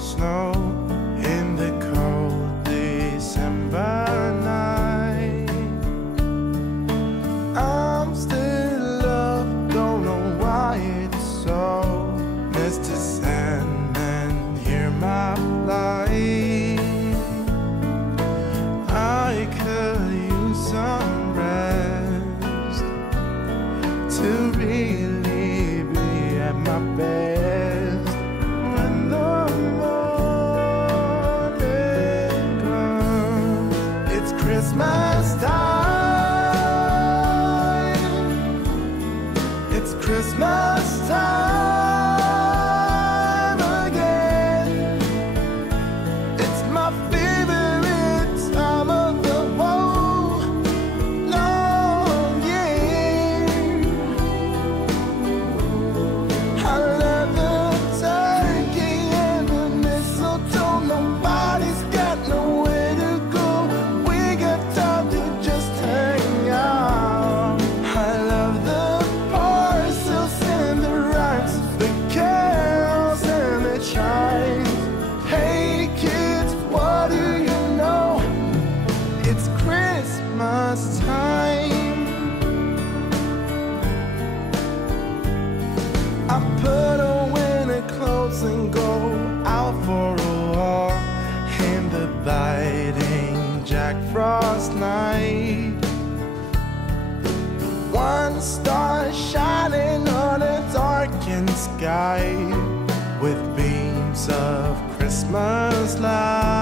snow in the cold December night. I'm still up, don't know why it's so. Mr. Sandman, hear my plight. I could use some rest to really be at my best. When the morning comes, it's Christmas time. It's Christmas time again. It's my favorite time of the whole long year. I love the turkey and the mistletoe. Nobody's got nowhere to go. We got time to just hang out. I love the parcels and the rhymes, the carols and the chimes. Hey kids, what do you know? It's Christmas time. I put on winter clothes and go out for a walk in the biting Jack Frost night. One star shining on a darkened sky with beams of Christmas light.